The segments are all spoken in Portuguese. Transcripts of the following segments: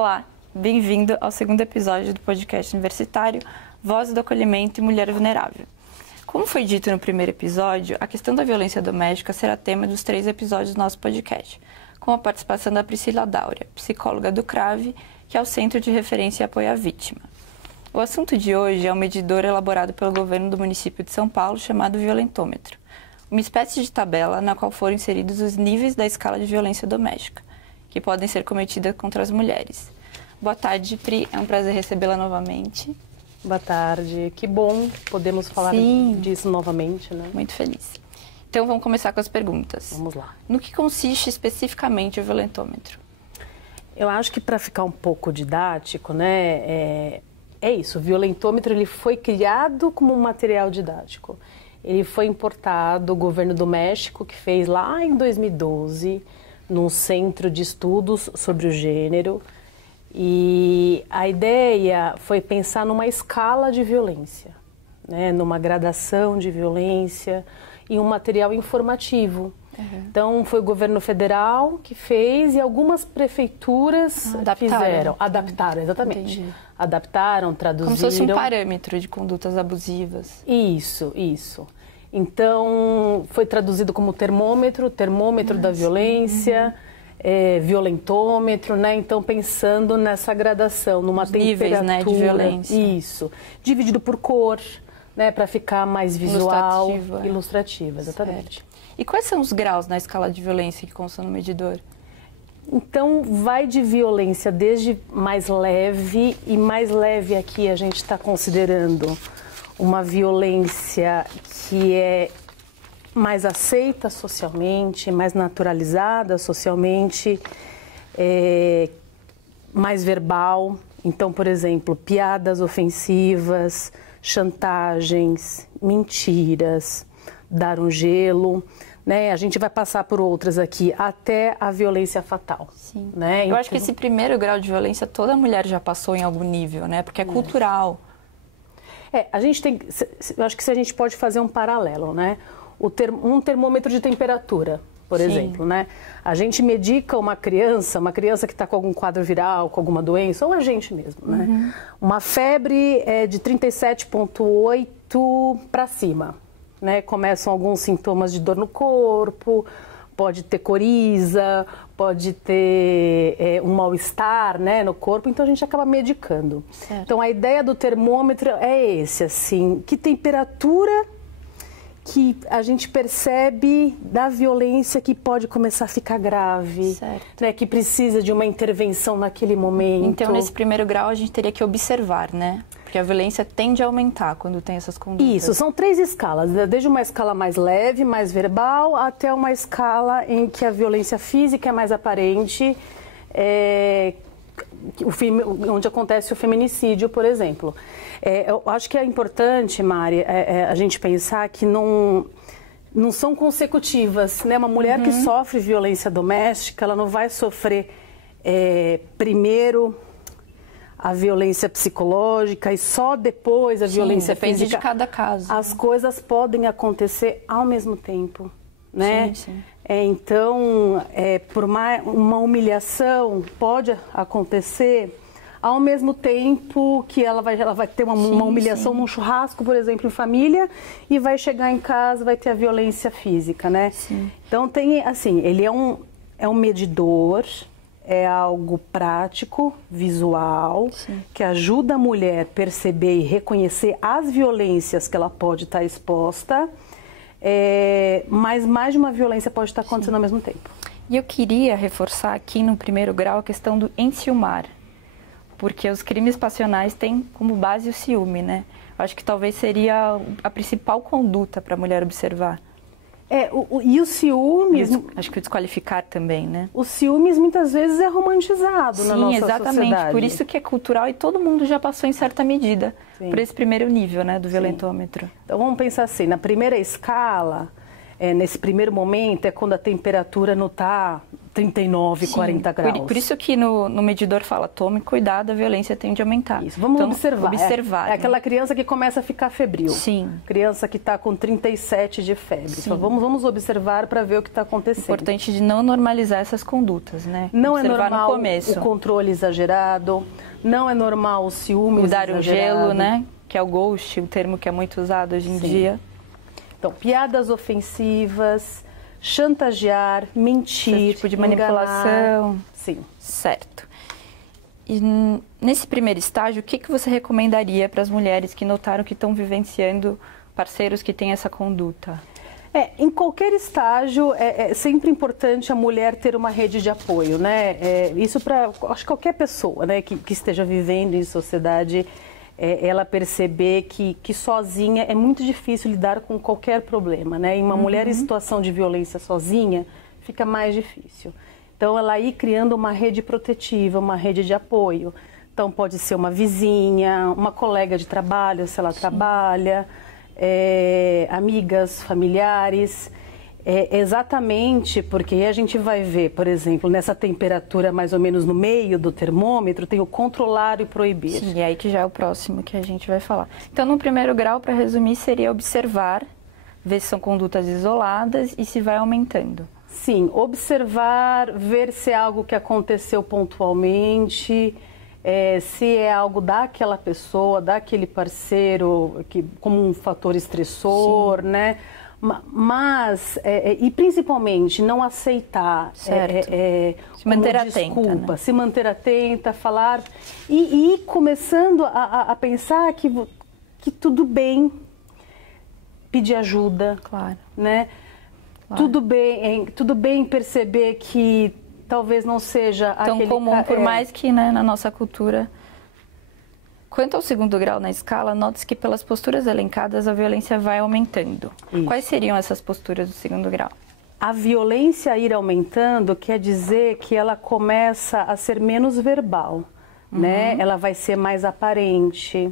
Olá, bem-vindo ao segundo episódio do podcast universitário Voz do Acolhimento e Mulher Vulnerável. Como foi dito no primeiro episódio, a questão da violência doméstica será tema dos 3 episódios do nosso podcast, com a participação da Priscila Dáurea, psicóloga do CRAVE, que é o Centro de Referência e Apoio à Vítima. O assunto de hoje é um medidor elaborado pelo governo do município de São Paulo chamado violentômetro, uma espécie de tabela na qual foram inseridos os níveis da escala de violência doméstica, que podem ser cometidas contra as mulheres. Boa tarde, Pri. É um prazer recebê-la novamente. Boa tarde. Que bom podemos falar disso novamente, né? Muito feliz. Então, vamos começar com as perguntas. Vamos lá. No que consiste especificamente o violentômetro? Eu acho que para ficar um pouco didático, né, é isso. O violentômetro ele foi criado como um material didático. Ele foi importado, o governo do México, que fez lá em 2012, num centro de estudos sobre o gênero. E a ideia foi pensar numa escala de violência, né? Numa gradação de violência e um material informativo. Então, foi o governo federal que fez e algumas prefeituras adaptaram, exatamente. Entendi. Adaptaram, traduziram. Como se fosse um parâmetro de condutas abusivas. Isso. Então, foi traduzido como termômetro da violência, violentômetro, né? Então, pensando nessa gradação, numa temperatura... níveis, né, de violência. Isso. Dividido por cor, né? Para ficar mais visual. Ilustrativa, exatamente. Certo. E quais são os graus na escala de violência que constam no medidor? Então, vai de violência desde mais leve, e mais leve aqui a gente está considerando uma violência que é mais aceita socialmente, mais naturalizada socialmente, mais verbal. Então, por exemplo, piadas ofensivas, chantagens, mentiras, dar um gelo, né? A gente vai passar por outras aqui, até a violência fatal. Sim. Né? Eu acho que esse primeiro grau de violência toda mulher já passou em algum nível, né? Porque é cultural. A gente tem, eu acho que se a gente pode fazer um paralelo, né? Um termômetro de temperatura, por exemplo, né? A gente medica uma criança que está com algum quadro viral, com alguma doença, ou a gente mesmo, né? Uma febre de 37,8 para cima, né? Começam alguns sintomas de dor no corpo, pode ter coriza, pode ter um mal-estar, né, no corpo, então a gente acaba medicando. Certo. Então a ideia do termômetro é esse, assim, que temperatura que a gente percebe da violência que pode começar a ficar grave, né, que precisa de uma intervenção naquele momento. Então, nesse primeiro grau, a gente teria que observar, né? Porque a violência tende a aumentar quando tem essas condutas. Isso, são 3 escalas, desde uma escala mais leve, mais verbal, até uma escala em que a violência física é mais aparente, onde acontece o feminicídio, por exemplo. Eu acho que é importante, Mari, a gente pensar que não são consecutivas, né? Uma mulher que sofre violência doméstica, ela não vai sofrer primeiro a violência psicológica e só depois a violência física. Depende de cada caso. As coisas podem acontecer ao mesmo tempo, né? Sim. Então, por uma humilhação pode acontecer ao mesmo tempo que ela vai ter uma humilhação num churrasco, por exemplo, em família, e vai chegar em casa, vai ter a violência física, né? Sim. Então, tem, assim, ele é um medidor, é algo prático, visual, que ajuda a mulher a perceber e reconhecer as violências que ela pode estar exposta, mas mais de uma violência pode estar acontecendo ao mesmo tempo. E eu queria reforçar aqui no primeiro grau a questão do enciumar, porque os crimes passionais têm como base o ciúme, né? Eu acho que talvez seria a principal conduta para a mulher observar. E o ciúmes... Acho que o desqualificar também, né? O ciúmes muitas vezes é romantizado na nossa sociedade. Sim, exatamente. Por isso que é cultural e todo mundo já passou em certa medida por esse primeiro nível, né, do violentômetro. Então vamos pensar assim, na primeira escala, nesse primeiro momento, é quando a temperatura não está 39, Sim, 40 graus. Por isso que no medidor fala, tome cuidado, a violência tende a aumentar. Isso, vamos então, observar. É né? aquela criança que começa a ficar febril. Sim. Criança que está com 37 de febre. Então, vamos observar para ver o que está acontecendo. Importante de não normalizar essas condutas, né? Não observar é normal no começo. O controle exagerado, não é normal o ciúme Mudar exagerado. o gelo, né? Que é o ghost, o termo que é muito usado hoje em dia. Então, piadas ofensivas, chantagear, mentir, esse tipo de manipulação. Enganar. Sim. Certo. E nesse primeiro estágio, o que você recomendaria para as mulheres que notaram que estão vivenciando parceiros que têm essa conduta? Em qualquer estágio, é sempre importante a mulher ter uma rede de apoio, né? Isso para, acho que qualquer pessoa, né, que esteja vivendo em sociedade, ela perceber que sozinha é muito difícil lidar com qualquer problema, né? E uma mulher em situação de violência sozinha fica mais difícil. Então, ela ir criando uma rede protetiva, uma rede de apoio. Então, pode ser uma vizinha, uma colega de trabalho, se ela trabalha, amigas, familiares. Exatamente porque a gente vai ver, por exemplo, nessa temperatura mais ou menos no meio do termômetro, tem o controlar e proibir. Sim, é aí que já é o próximo que a gente vai falar. Então, no primeiro grau, para resumir, seria observar, ver se são condutas isoladas e se vai aumentando. Sim, observar, ver se é algo que aconteceu pontualmente, se é algo daquela pessoa, daquele parceiro, como um fator estressor, Sim. né? Mas, e principalmente, não aceitar, se manter desculpa, atenta, né? Se manter atenta, falar e ir começando a pensar que tudo bem pedir ajuda, Claro. né? Claro. Tudo bem perceber que talvez não seja tão aquele comum, por mais que, né, na nossa cultura. Quanto ao segundo grau na escala, note-se que pelas posturas elencadas a violência vai aumentando. Isso. Quais seriam essas posturas do segundo grau? A violência ir aumentando quer dizer que ela começa a ser menos verbal, né? Ela vai ser mais aparente,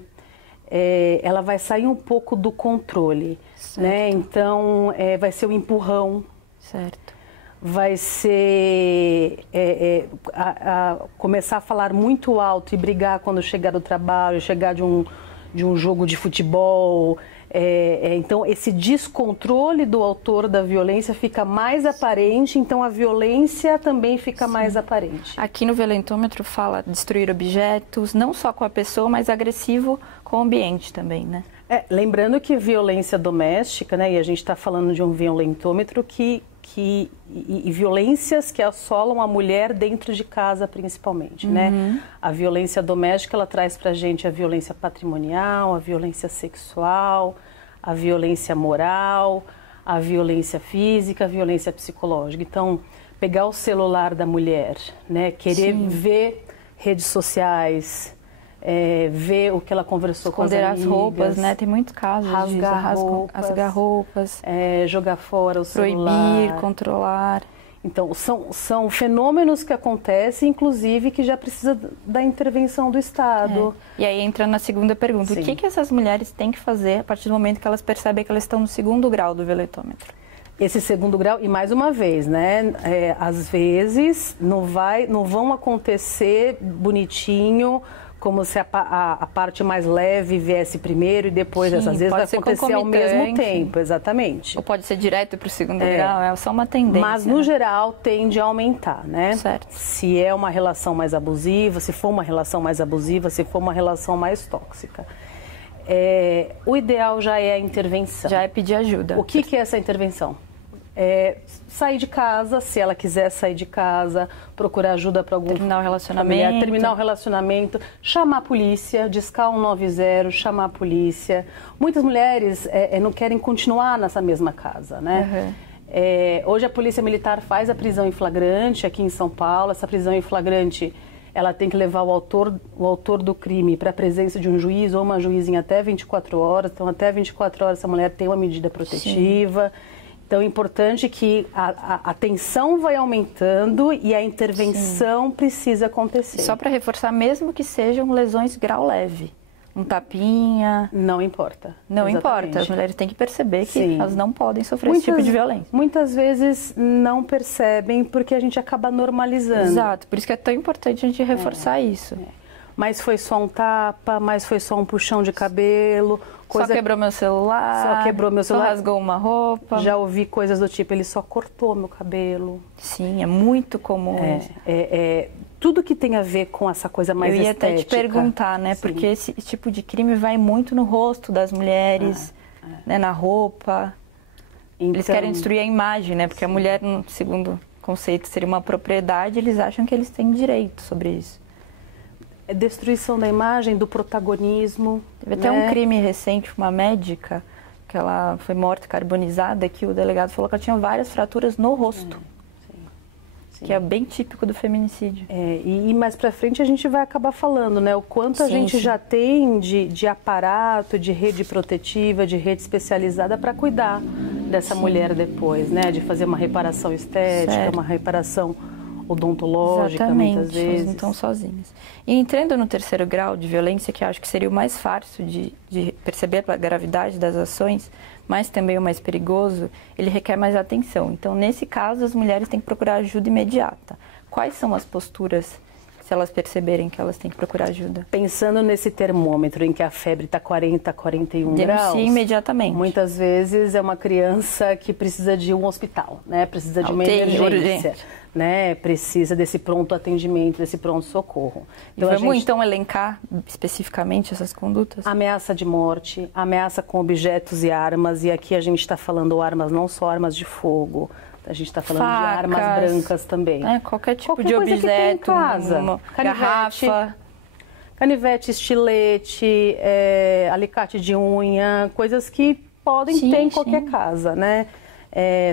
ela vai sair um pouco do controle, né? Então, vai ser o empurrão. Certo. Vai ser começar a falar muito alto e brigar quando chegar do trabalho, chegar de um jogo de futebol. Então, esse descontrole do autor da violência fica mais aparente, então a violência também fica mais aparente. Aqui no violentômetro fala destruir objetos, não só com a pessoa, mas agressivo com o ambiente também, né? Lembrando que violência doméstica, né, e a gente está falando de um violentômetro e violências que assolam a mulher dentro de casa, principalmente, né? A violência doméstica, ela traz pra gente a violência patrimonial, a violência sexual, a violência moral, a violência física, a violência psicológica. Então, pegar o celular da mulher, né? Querer ver redes sociais, ver o que ela conversou com as amigas. Esconder as roupas, né? Tem muitos casos disso. Rasgar roupas. Jogar fora o celular. Proibir, controlar. Então, são fenômenos que acontecem, inclusive, que já precisa da intervenção do Estado. E aí entra na segunda pergunta. Sim. O que essas mulheres têm que fazer a partir do momento que elas percebem que elas estão no segundo grau do violentômetro? Esse segundo grau, e mais uma vez, né? Às vezes não vão acontecer bonitinho, como se a parte mais leve viesse primeiro e depois, às vezes vai acontecer ao mesmo tempo, exatamente. Ou pode ser direto para o segundo grau, é só uma tendência. Mas, no geral, tende a aumentar, né? Certo. Se é uma relação mais abusiva, se for uma relação mais abusiva, se for uma relação mais tóxica. O ideal já é a intervenção. Já é pedir ajuda. O que é essa intervenção? Sair de casa, se ela quiser sair de casa, procurar ajuda para algum terminar o relacionamento, familiar, terminar o relacionamento, chamar a polícia, discar 190, chamar a polícia. Muitas mulheres não querem continuar nessa mesma casa, né? Hoje a Polícia Militar faz a prisão em flagrante aqui em São Paulo. Essa prisão em flagrante, ela tem que levar o autor do crime para a presença de um juiz ou uma juíza em até 24 horas. Então, até 24 horas essa mulher tem uma medida protetiva. Sim. Então, é importante que a tensão vai aumentando e a intervenção precisa acontecer. Só para reforçar, mesmo que sejam lesões grau leve. Um tapinha. Não importa. Não importa. As mulheres têm que perceber que elas não podem sofrer esse tipo de violência. Muitas vezes não percebem porque a gente acaba normalizando. Exato. Por isso que é tão importante a gente reforçar isso. Mas foi só um tapa, mas foi só um puxão de cabelo. Só quebrou meu celular. Só quebrou meu celular. Só rasgou uma roupa. Já ouvi coisas do tipo, ele só cortou meu cabelo. Sim, é muito comum isso. Tudo que tem a ver com essa coisa mais estética. Eu ia até te perguntar, né? Sim. Porque esse tipo de crime vai muito no rosto das mulheres, né? Na roupa. Então, eles querem destruir a imagem, né? Porque a mulher, segundo o conceito, seria uma propriedade, eles acham que eles têm direito sobre isso. É destruição da imagem, do protagonismo. Teve até um crime recente, uma médica, que ela foi morta carbonizada, que o delegado falou que ela tinha várias fraturas no rosto. Que é bem típico do feminicídio. E mais pra frente a gente vai acabar falando, né? O quanto a gente já tem de aparato, de rede protetiva, de rede especializada para cuidar dessa mulher depois, né? De fazer uma reparação estética, uma reparação odontológica, muitas vezes. Elas não estão sozinhas. E entrando no terceiro grau de violência, que eu acho que seria o mais fácil de perceber a gravidade das ações, mas também o mais perigoso, ele requer mais atenção. Então, nesse caso, as mulheres têm que procurar ajuda imediata. Quais são as posturas, se elas perceberem que elas têm que procurar ajuda? Pensando nesse termômetro em que a febre está 40, 41 graus... Denuncie imediatamente. Muitas vezes é uma criança que precisa de um hospital, né? Precisa de uma emergência, né? Precisa desse pronto atendimento, desse pronto socorro. Então, vamos então elencar especificamente essas condutas? Ameaça de morte, ameaça com objetos e armas, e aqui a gente está falando armas, não só armas de fogo, a gente está falando de armas brancas também. Qualquer tipo de objeto, casa. Uma garrafa. Canivete, estilete, alicate de unha, coisas que podem ter em qualquer casa, né?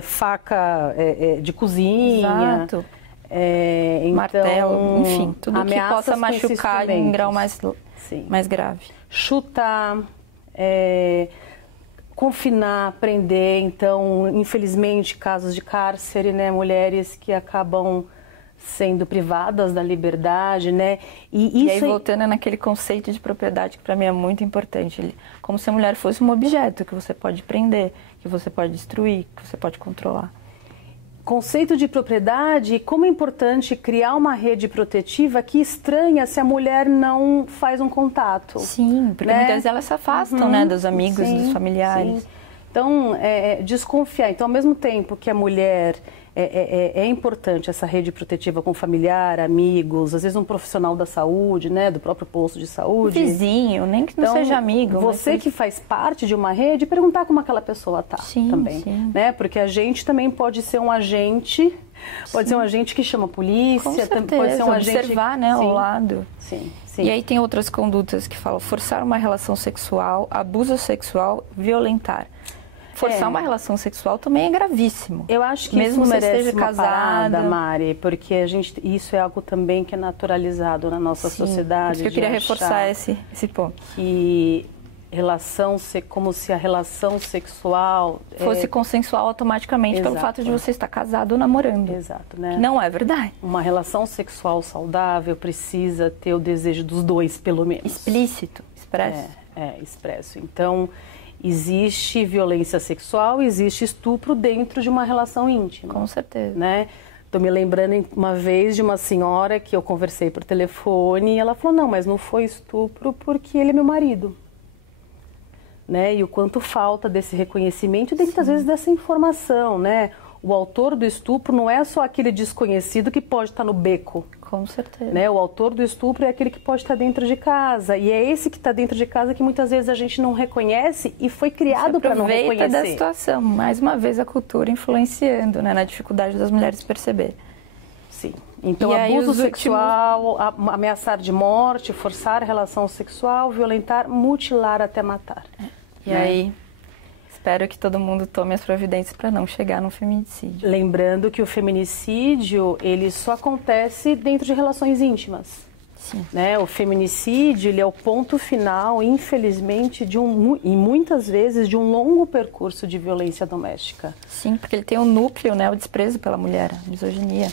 Faca de cozinha. Exato. Então, martelo, enfim, tudo que possa machucar em um grau mais grave. Chutar, confinar, prender. Então, infelizmente, casos de cárcere, né? Mulheres que acabam sendo privadas da liberdade, né? E aí, voltando naquele conceito de propriedade que para mim é muito importante, como se a mulher fosse um objeto que você pode prender, que você pode destruir, que você pode controlar. Conceito de propriedade, como é importante criar uma rede protetiva que estranha se a mulher não faz um contato. Sim, porque muitas vezes elas se afastam, né, dos amigos, dos familiares. Sim. Então, desconfiar. Então, ao mesmo tempo que a mulher é importante essa rede protetiva com familiar, amigos, às vezes um profissional da saúde, né, do próprio posto de saúde. Um vizinho, nem que não seja amigo. Você que faz parte de uma rede, perguntar como aquela pessoa está também. Né? Porque a gente também pode ser um agente, pode ser um agente que chama a polícia, com certeza, pode ser um agente... observar, né, ao lado. Sim. E aí tem outras condutas que falam forçar uma relação sexual, abuso sexual, violentar. Forçar uma relação sexual também é gravíssimo. Eu acho que mesmo isso você merece esteja uma casada, parada, Mari, porque isso é algo também que é naturalizado na nossa sociedade. Por isso que eu queria reforçar esse ponto. Que como se a relação sexual fosse consensual automaticamente pelo fato de você estar casado ou namorando. Exato, né? Não é verdade. Uma relação sexual saudável precisa ter o desejo dos dois, pelo menos. Explícito, expresso. Expresso. Então, existe violência sexual, existe estupro dentro de uma relação íntima. Com certeza. Né? Estou me lembrando uma vez de uma senhora que eu conversei por telefone e ela falou, não, mas não foi estupro porque ele é meu marido. Né? E o quanto falta desse reconhecimento e muitas vezes dessa informação, né? O autor do estupro não é só aquele desconhecido que pode estar no beco. Com certeza. Né? O autor do estupro é aquele que pode estar dentro de casa. E é esse que está dentro de casa que muitas vezes a gente não reconhece e foi criado para não reconhecer. Aproveita da situação. Mais uma vez a cultura influenciando, né, na dificuldade das mulheres perceber. Sim. Então, abuso sexual, ameaçar de morte, forçar a relação sexual, violentar, mutilar até matar. E aí, espero que todo mundo tome as providências para não chegar no feminicídio. Lembrando que o feminicídio, ele só acontece dentro de relações íntimas. Sim. Né? O feminicídio, ele é o ponto final, infelizmente, e muitas vezes de um longo percurso de violência doméstica. Sim, porque ele tem um núcleo, né, o desprezo pela mulher, a misoginia.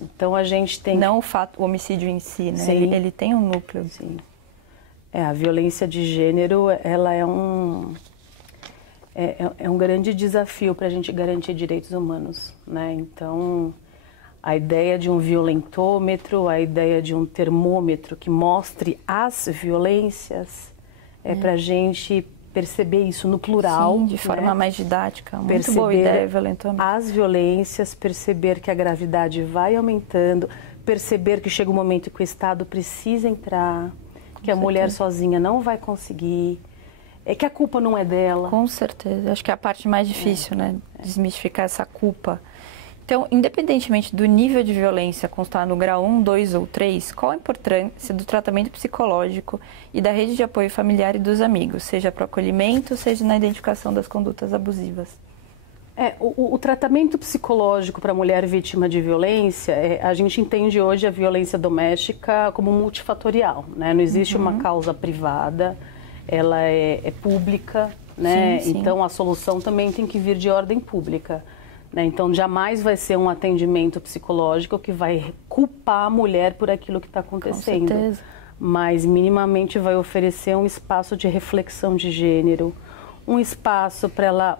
Então a gente tem... Não o homicídio em si, né? Ele tem um núcleo. Sim. A violência de gênero, ela é um grande desafio para a gente garantir direitos humanos, né? Então, a ideia de um violentômetro, a ideia de um termômetro que mostre as violências, para a gente perceber isso no plural. Sim, de forma mais didática. Muito perceber boa ideia, violentômetro. As violências, perceber que a gravidade vai aumentando, perceber que chega um momento que o Estado precisa entrar, que a mulher sozinha não vai conseguir, que a culpa não é dela. Com certeza. Acho que é a parte mais difícil, né? Desmistificar essa culpa. Então, independentemente do nível de violência constar no grau 1, 2 ou 3, qual a importância do tratamento psicológico e da rede de apoio familiar e dos amigos, seja para o acolhimento, seja na identificação das condutas abusivas? O tratamento psicológico para a mulher vítima de violência, a gente entende hoje a violência doméstica como multifatorial, né? Não existe uma causa privada, ela é pública, né? Sim, sim. Então, a solução também tem que vir de ordem pública. Né? Então, jamais vai ser um atendimento psicológico que vai culpar a mulher por aquilo que está acontecendo. Com certeza. Mas, minimamente, vai oferecer um espaço de reflexão de gênero, um espaço para ela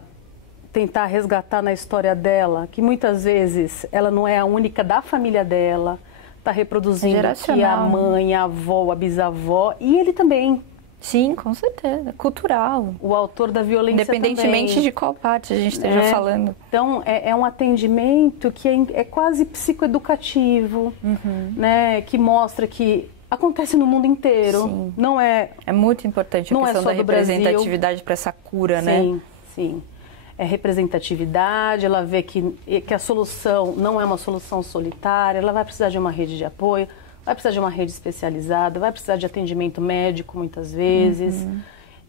tentar resgatar na história dela, que muitas vezes ela não é a única da família dela, está reproduzindo que a mãe, a avó, a bisavó, e ele também. Sim, com certeza. Cultural. O autor da violência independentemente também. de qual parte a gente esteja falando. Então, é um atendimento que é quase psicoeducativo, né? Que mostra que acontece no mundo inteiro. Sim. Não é... É muito importante a questão da representatividade para essa cura, né? Sim, sim. É representatividade, ela vê que a solução não é uma solução solitária, ela vai precisar de uma rede de apoio, vai precisar de uma rede especializada, vai precisar de atendimento médico muitas vezes.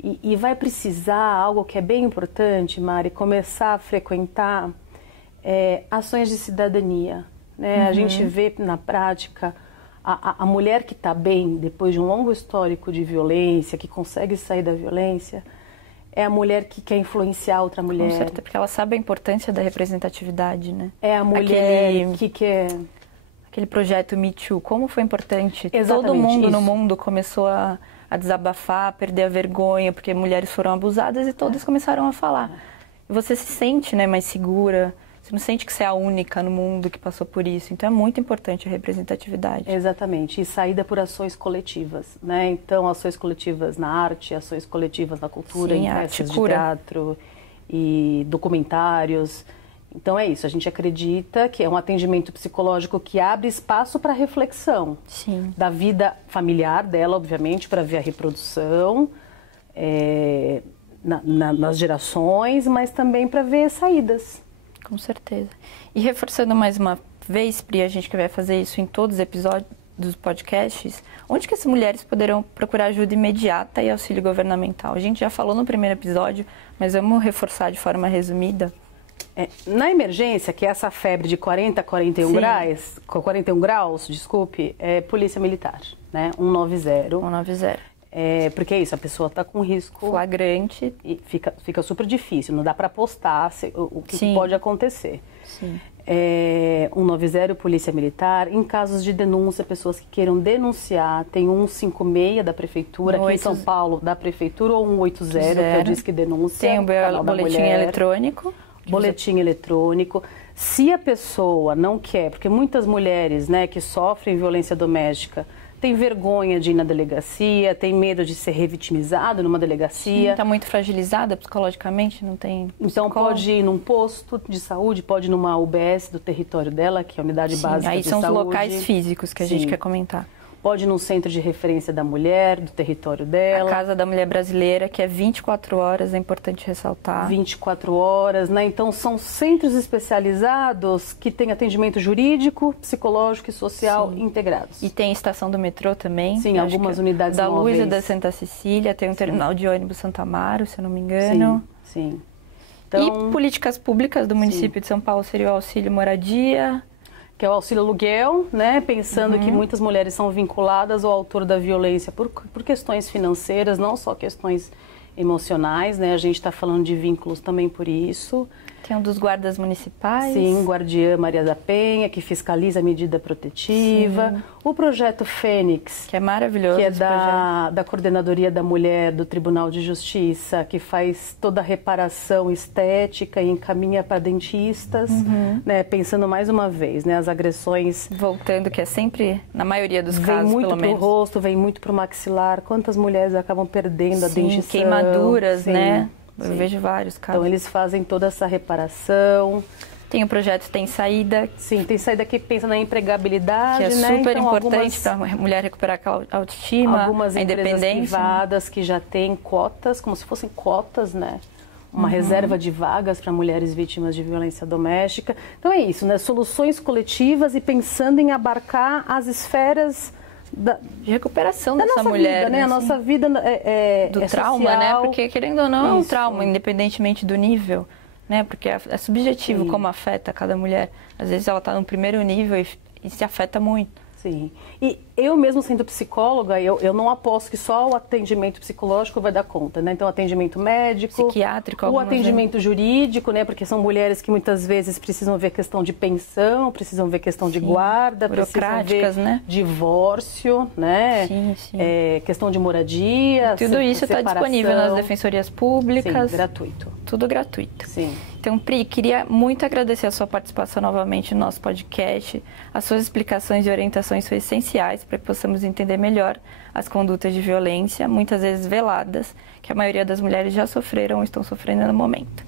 E vai precisar, algo que é bem importante, Mari, começar a frequentar ações de cidadania. Né? A gente vê na prática a mulher que está bem, depois de um longo histórico de violência, que consegue sair da violência, é a mulher que quer influenciar outra mulher. Com certeza, porque ela sabe a importância da representatividade, né? É a mulher que quer... Aquele projeto Me Too, como foi importante. Exatamente, todo mundo isso. no mundo começou a desabafar, a perder a vergonha, porque mulheres foram abusadas e todas começaram a falar. E você se sente, né, mais segura, você não sente que você é a única no mundo que passou por isso. Então é muito importante a representatividade. Exatamente, e saída por ações coletivas, né? Então, ações coletivas na arte, ações coletivas na cultura, Sim, em peças de teatro e documentários. Então é isso, a gente acredita que é um atendimento psicológico que abre espaço para reflexão. Sim. Da vida familiar dela, obviamente, para ver a reprodução nas gerações, mas também para ver saídas. Com certeza. E reforçando mais uma vez, Pri, a gente que vai fazer isso em todos os episódios dos podcasts, onde que as mulheres poderão procurar ajuda imediata e auxílio governamental? A gente já falou no primeiro episódio, mas vamos reforçar de forma resumida. Na emergência, que é essa febre de 40 a 41 graus, desculpe, é polícia militar, né? 190. 190. Porque é isso, a pessoa está com risco... Flagrante. E fica super difícil, não dá para apostar o que pode acontecer. Sim. 190, polícia militar. Em casos de denúncia, pessoas que queiram denunciar, tem 156 da prefeitura, aqui em São Paulo, da prefeitura, ou 180, que eu disse que denúncia. Tem o boletim eletrônico. Boletim eletrônico. Se a pessoa não quer, porque muitas mulheres, né, que sofrem violência doméstica têm vergonha de ir na delegacia, têm medo de ser revitimizado numa delegacia. Está muito fragilizada psicologicamente, não tem Então pode ir num posto de saúde, pode ir numa UBS do território dela, que é a unidade básica de saúde. Aí são os locais físicos que a gente quer comentar. Pode ir num centro de referência da mulher, do território dela. A Casa da Mulher Brasileira, que é 24 horas, é importante ressaltar. 24 horas, né? Então, são centros especializados que têm atendimento jurídico, psicológico e social integrados. E tem estação do metrô também. Sim, algumas unidades da móveis. Luz e da Santa Cecília, tem um terminal de ônibus Santa Amaro, se eu não me engano. Sim. Então, e políticas públicas do município de São Paulo seria o auxílio moradia... que é o auxílio aluguel, né? Pensando que muitas mulheres são vinculadas ao autor da violência por questões financeiras, não só questões emocionais, né? A gente está falando de vínculos também por isso. Tem um dos guardas municipais. Sim, Guardiã Maria da Penha, que fiscaliza a medida protetiva. Sim. O projeto Fênix, que é maravilhoso. Que é da Coordenadoria da Mulher do Tribunal de Justiça, que faz toda a reparação estética e encaminha para dentistas, né? Pensando mais uma vez, né? As agressões... Voltando, que é sempre, na maioria dos casos, pelo menos. Vem muito para o rosto, vem muito para o maxilar. Quantas mulheres acabam perdendo a dentição? Queimaduras, sim, né? Eu sim. vejo vários casos. Então, eles fazem toda essa reparação. Tem o projeto Tem Saída. Sim, Tem Saída que pensa na empregabilidade, que é né? super importante para a mulher recuperar a autoestima, algumas a independência. Algumas empresas privadas que já têm cotas, como se fossem cotas, né? Uma reserva de vagas para mulheres vítimas de violência doméstica. Então é isso, né? Soluções coletivas e pensando em abarcar as esferas de recuperação da dessa nossa mulher, vida, né? Assim, a nossa vida do trauma, social. né? Porque querendo ou não, é um trauma, independentemente do nível, né? Porque é subjetivo como afeta cada mulher. Às vezes ela está no primeiro nível e se afeta muito. Sim. E eu mesmo sendo psicóloga, eu não aposto que só o atendimento psicológico vai dar conta, né? Então, atendimento médico, psiquiátrico, o atendimento jurídico, né? Porque são mulheres que muitas vezes precisam ver questão de pensão, precisam ver questão de guarda, precisam ver né? divórcio, né? Sim. Questão de moradia, tudo isso está disponível nas defensorias públicas. Sim, gratuito. Tudo gratuito. Sim. Então, Pri, queria muito agradecer a sua participação novamente no nosso podcast. As suas explicações e orientações são essenciais para que possamos entender melhor as condutas de violência, muitas vezes veladas, que a maioria das mulheres já sofreram ou estão sofrendo no momento.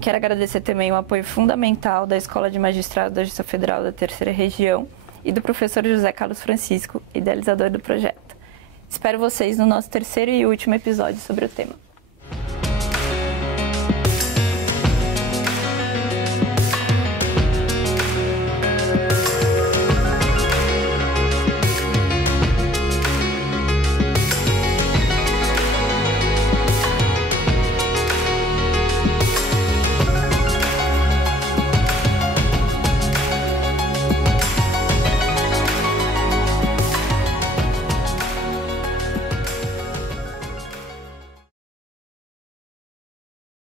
Quero agradecer também o apoio fundamental da Escola de Magistrados da Justiça Federal da Terceira Região e do professor José Carlos Francisco, idealizador do projeto. Espero vocês no nosso terceiro e último episódio sobre o tema.